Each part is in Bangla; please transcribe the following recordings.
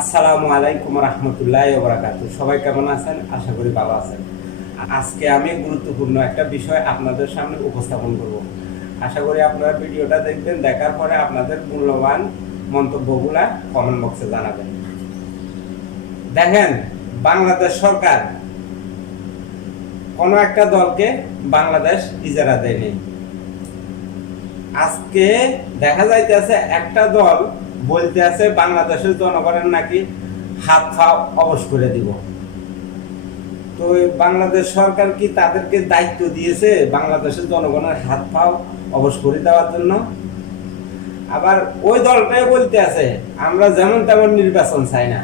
আসসালামু আলাইকুম রহমতুল্লাহ বরাকাতু সবাই কেমন আছেন? আশা করি ভালো আছেন। আজকে আমি গুরুত্বপূর্ণ একটা বিষয় আপনাদের সামনে উপস্থাপন করব। আশা করি আপনারা ভিডিওটা দেখবেন, দেখার পরে আপনাদের মূল্যবান মন্তব্যগুলা কমেন্ট বক্সে জানাবেন। দেখেন, বাংলাদেশ সরকার কোন একটা দলকে বাংলাদেশ ইজারা দেয়নি। আজকে দেখা যাইতেছে একটা দল বলতে আছে, বাংলাদেশের জনগণের নাকি হাত পা অবশ করে দিব। তো বাংলাদেশ সরকার কি তাদেরকে দায়িত্ব দিয়েছে বাংলাদেশের জনগণের হাত পাও অবশ করে দেওয়ার জন্য? আবার ওই দলটাই বলতে আছে, আমরা যেমন তেমন নির্বাচন চাই না।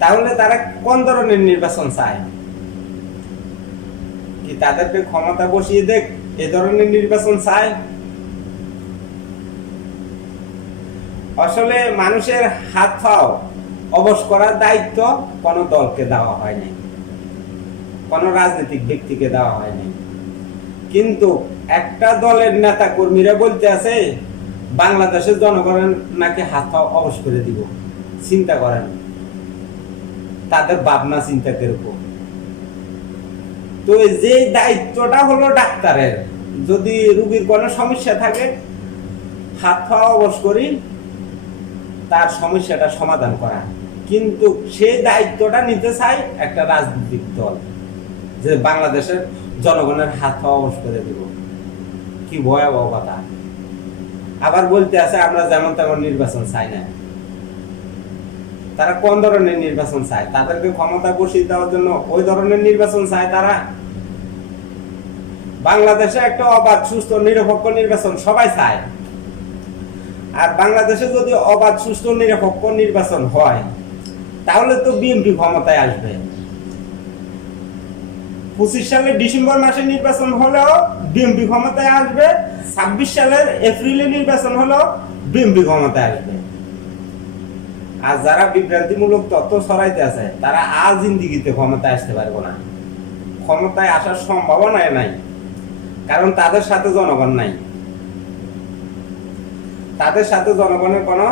তাহলে তারা কোন ধরনের নির্বাচন চায়? কি তাদেরকে ক্ষমতা বসিয়ে দেখ, এ ধরনের নির্বাচন চায়? আসলে মানুষের হাত পাও অবশ করার দায়িত্ব কোনো দলকে দেওয়া হয়নি, কোনো রাজনৈতিক ব্যক্তিকে দেওয়া হয়নি। কিন্তু একটা দলের নেতা কর্মীরা বলতে আছে, বাংলাদেশের জনগণের নাকি হাত পাও অবশ করে দিব, চিন্তা করেন। তাদের ভাবনা চিন্তা কীরকম তো যে দায়িত্বটা হলো ডাক্তারের, যদি রুগীর কোনো সমস্যা থাকে, হাত পা অবশ করি তার সমস্যাটা সমাধান করা। কিন্তু সেই দায়িত্বটা নিতে চাই একটা রাজনৈতিক দল, যে বাংলাদেশের জনগণের হাত অবশ করে দেব। কি ভয়াবহ কথা আবার বলতে আছে, আমরা যেমন তেমন নির্বাচন চাই না। তারা কোন ধরনের নির্বাচন চায়? তাদেরকে ক্ষমতা বসিয়ে দেওয়ার জন্য ওই ধরনের নির্বাচন চায় তারা। বাংলাদেশে একটা অবাধ, সুস্থ, নিরপেক্ষ নির্বাচন সবাই চায়। আর বাংলাদেশে যদি অবাধ সুস্থ নিরপেক্ষ নির্বাচন হয়, তাহলে তো বিএনপি ক্ষমতায় আসবে। পঁচিশ সালের ডিসেম্বর মাসে নির্বাচন হলেও বিএনপি ক্ষমতায় আসবে, ছাব্বিশ সালের এপ্রিলে নির্বাচন হলেও বিএনপি ক্ষমতায় আসবে। আর যারা বিভ্রান্তিমূলক তথ্য ছড়াইতে আছে, তারা আজ জিন্দিগিতে ক্ষমতায় আসতে পারব না। ক্ষমতায় আসার সম্ভাবনায় নাই, কারণ তাদের সাথে জনগণ নাই। তাদের সাথে জনগণের কোনো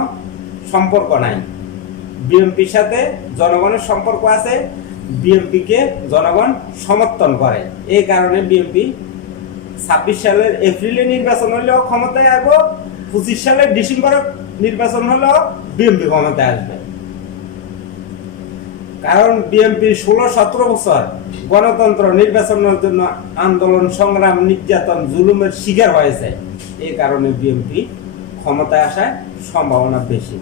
সম্পর্ক নাই। বিএনপির সাথে জনগণের সম্পর্ক আছে, বিএনপিকে জনগণ সমর্থন করে। এই কারণে বিএনপি ছাব্বিশ সালের এপ্রিলে নির্বাচন হলেও ক্ষমতায় আসব, পঁচিশ সালের ডিসেম্বরে নির্বাচন হলেও বিএনপি ক্ষমতায় আসবে। কারণ বিএনপি ষোলো সতেরো বছর গণতন্ত্র নির্বাচনের জন্য আন্দোলন, সংগ্রাম, নির্যাতন, জুলুমের শিকার হয়েছে। এই কারণে বিএনপি ক্ষমতায় আসার সম্ভাবনা বেশি।